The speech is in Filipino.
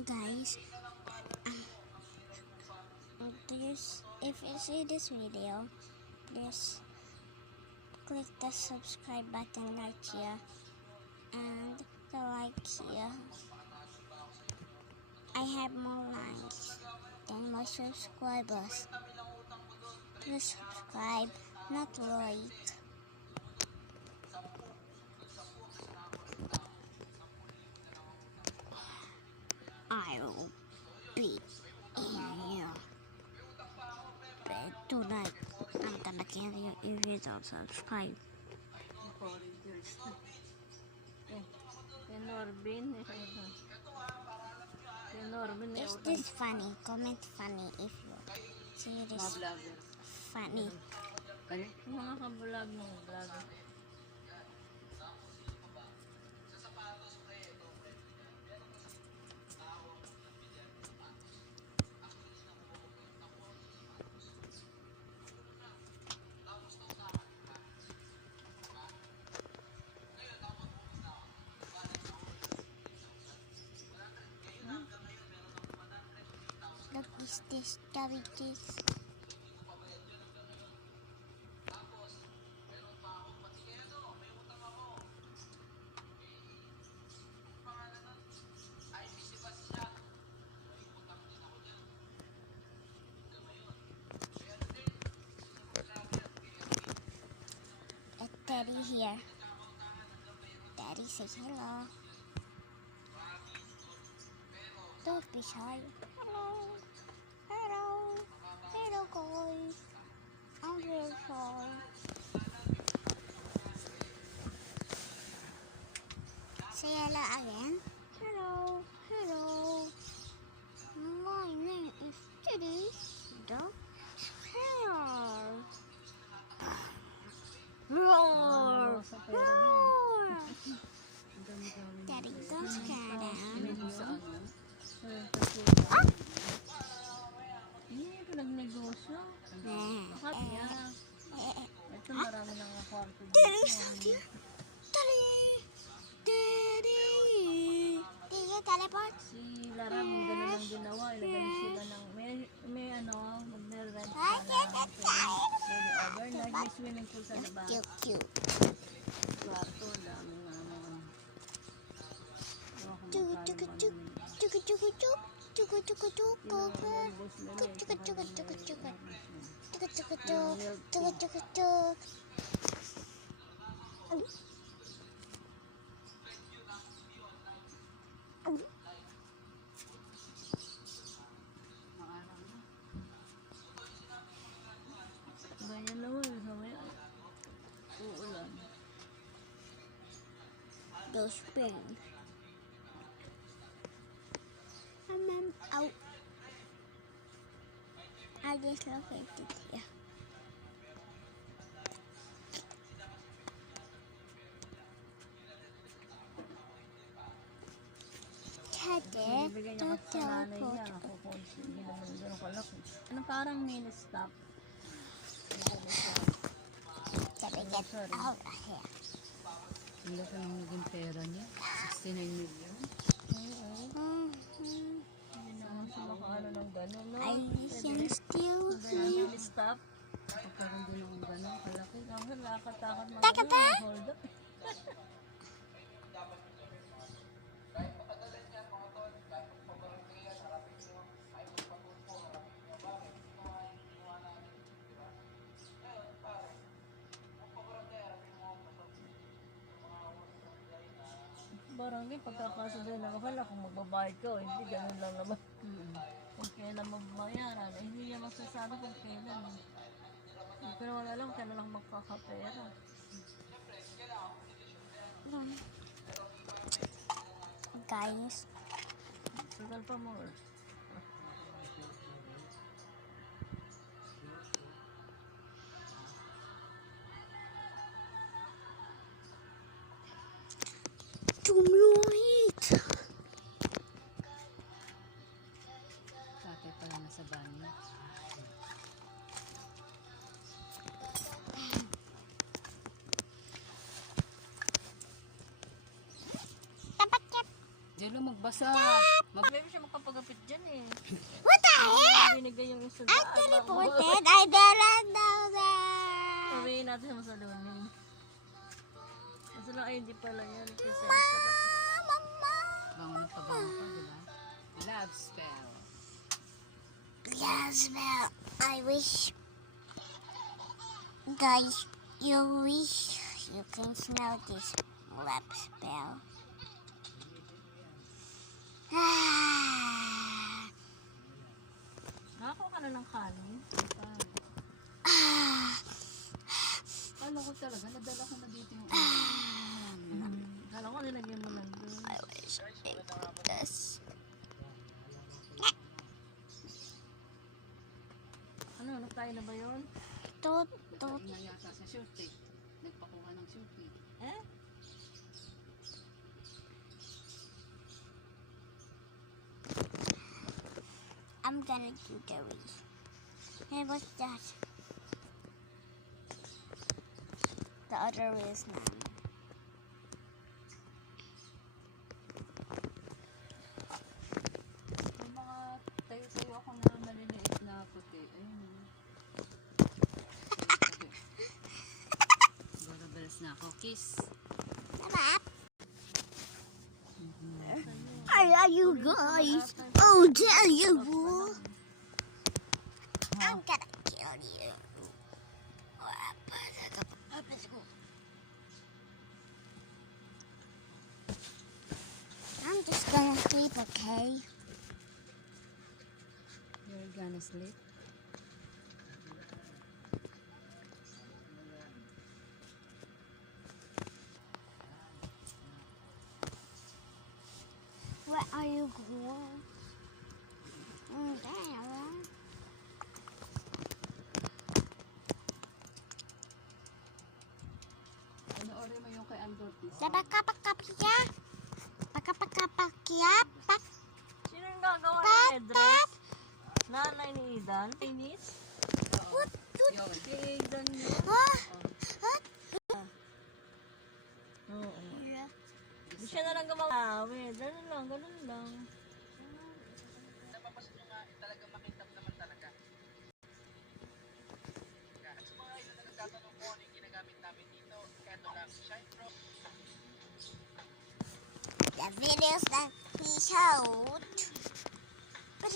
Guys, if you see this video, please click the subscribe button right here and the like here. I have more likes than my subscribers. Please subscribe, not like. I will be in here bed tonight. I'm gonna kill you if you don't subscribe. Is this funny? Comment funny if you see this funny. Mga ka-vlog ng vlog. Look, is this cabbages? A Daddy here. Daddy says hello. Don't be shy. Hello. Hello. Hello, guys. I'm very shy. Say hello again. Hello. Hello. My name is Teddy the Bear. Roar! Roar! Daddy, don't scare them. Ah! Hindi ito nagnegosyo. Ito marami nang kwarto dito. Daddy, something. Daddy! Daddy! Did you teleport? Si Laram, gano'n ang ginawa. Ilagay sila ng, may ano, mag-rent sila ng overnight. May swimming pool sa labas. Cute. Kwarto, daming ano. Ganyan naman, mamaya. Uulan. Those springs. And then out. I just located here. Bibigyan niya kasi sa nanay niya. Ako kung hindi naman gano'n kalaki. Ano parang mini-stop? Sabi get out of here. Ang laki ng naging pera niya. 69 million. Hindi naman siya makaano ng gano'n, no? I can still Ganyan see. mini-stop. Pagkaroon din ng gano'ng kalaki. Ang lakad-lakad mga Takata! hold up. Barangay, pagkakasundo na wala kung magbabayad ka o hindi, ganun lang naman. Kung kailan magbayaran, eh, hindi niya masasabi kung kailan. Pero wala lang, kailan lang magkakapera. Guys, Sugal pa more. tonight. Tatay pala nasa banyo. Dapat yan. Diyan lang magbasa. Maybe siya magpapagapit dyan eh. What the heck? Binigay yung isa I teleported. I didn't know that. Sabihin natin sa masalunin. Kaso lang ay hindi pala yan. Kasi Mama. Bango na pabango pa, di ba? Love spell. Yes, well, I wish, guys, you wish you can smell this lab spell. nakakuha ka na ng kanin. Ano ko talaga, nadala ko na dito yung Kala ko nilagyan mo lang doon. I wish it does. Ano, nagtayo na ba yun? Tot. na yata sa short eh. Nagpakuha ng short eh. Eh? I'm gonna do the race. Hey, what's that? The other is now. May mga tayo-tayo ako na maliliit na puti. Ayun. Barabels na ako. Kiss. Are you guys? Oh, tell you. I'm gonna kill you. I'm just gonna sleep, okay? You're gonna sleep. Where are you going? There. Panoorin mo yung kay Andortis. Pakapakapya. Pakapakapakya. Sino yung gagawa ng headdress? Nanay ni Idan? Chinese? Oo. Yun. Si Idan yun? Oo. Di siya na lang gumawa. Ganun lang. The videos that we showed. But